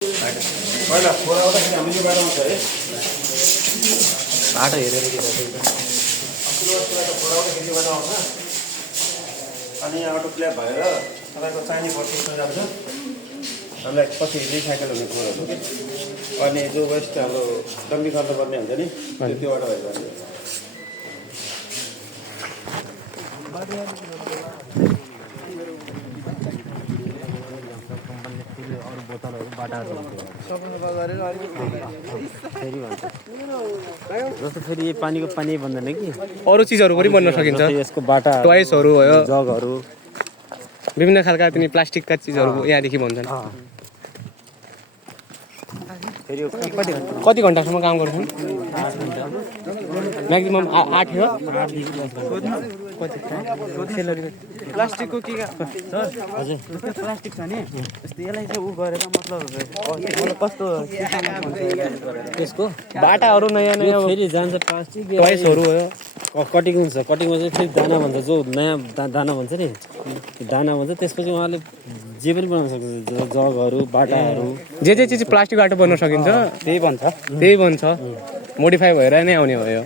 पहिला फोर आउँदाखेरि हामी यो बाटोमा छ है बाटो हेरेर के फोर आउँदाखेरि यो बाटो आउँछ अनि यहाँ अटो क्ल्याप भएर तपाईँको चाहिने पर्सेन्ट जान्छ हामीलाई पछि रिसाइकल हुने कुरोहरू अनि जो वेस्ट हाम्रो डम्पिङ गर्नुपर्ने हुन्छ नि त्यो बाटो भएर जान्छ जस्तो फेरि पानीको पानी बन्दैन कि अरू चिजहरू पनि बन्न सकिन्छ यसको बाटा टोयसहरू भयो जगहरू विभिन्न खालका तिनी प्लास्टिकका चिजहरू यहाँदेखि भन्छन् फेरि कति घन्टासम्म काम गर्छन् म्याक्सिमम 8 हो प्लास्टिकको के हजुर प्लास्टिक छ नि यसलाई चाहिँ उ गरेर मतलब कस्तो त्यसको बाटाहरू नयाँ नयाँ फेरि जान्छ प्लास्टिक टोयसहरू भयो कटिङ हुन्छ कटिङमा चाहिँ फेरि दाना भन्छ जो नयाँ दाना भन्छ नि दाना भन्छ त्यसपछि उहाँले जे पनि बनाउन सक्छ जगहरू बाटाहरू जे चिज प्लास्टिकबाट बन्न सकिन्छ त्यही बन्छ मोडिफाई भएर नै आउने भयो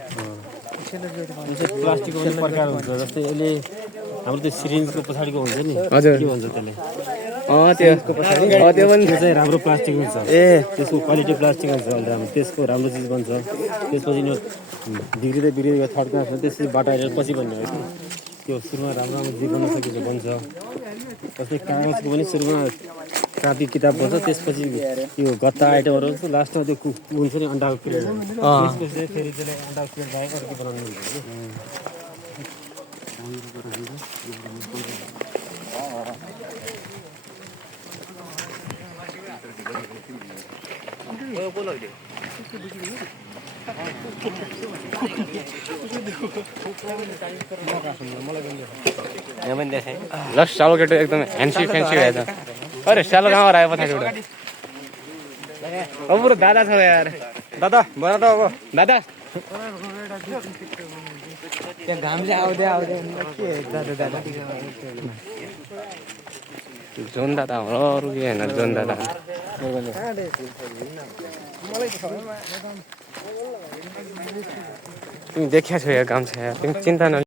प्लास्टिकको पनि प्रकार हुन्छ जस्तै यसले हाम्रो त्यो सिरिन्जको पछाडिको हुन्छ नि हजुर के भन्छ त्यसले त्यसको पछाडि त्यो पनि त्यो चाहिँ राम्रो प्लास्टिक हुन्छ त्यसको क्वालिटी प्लास्टिक हुन्छ राम्रो त्यसको राम्रो चिज बन्छ त्यसपछि बिग्रिँदै बिग्रिँदै थर्ड क्लास त्यसपछि बाटा हेरेर पछि बन्ने हो कि त्यो सुरुमा राम्रो राम्रो जे बन्न सकिन्छ बन्छ जस्तै कागजको पनि सुरुमा कापी किताब बन्छ त्यसपछि त्यो गत्ता आइटमहरू हुन्छ लास्टमा त्यो हुन्छ नि अन्डाको क्रिम त्यसपछि फेरि त्यसलाई अन्डाको क्रिम बाहेक अरू के बनाउनु हुन्छ ल सालो केटो एकदम फ्यान्सी भएछ अरे सालो गाउँमा आयो पछाडि एउटा अब पुरो दादा छ यार दादा भन त अब दादा त्यहाँ घामले आउँदै आउँदै के दादा जोन दादा हो अरू के होइन जोन दादा तिमी देखिया छौ यहाँ काम छ तिमी चिन्ता न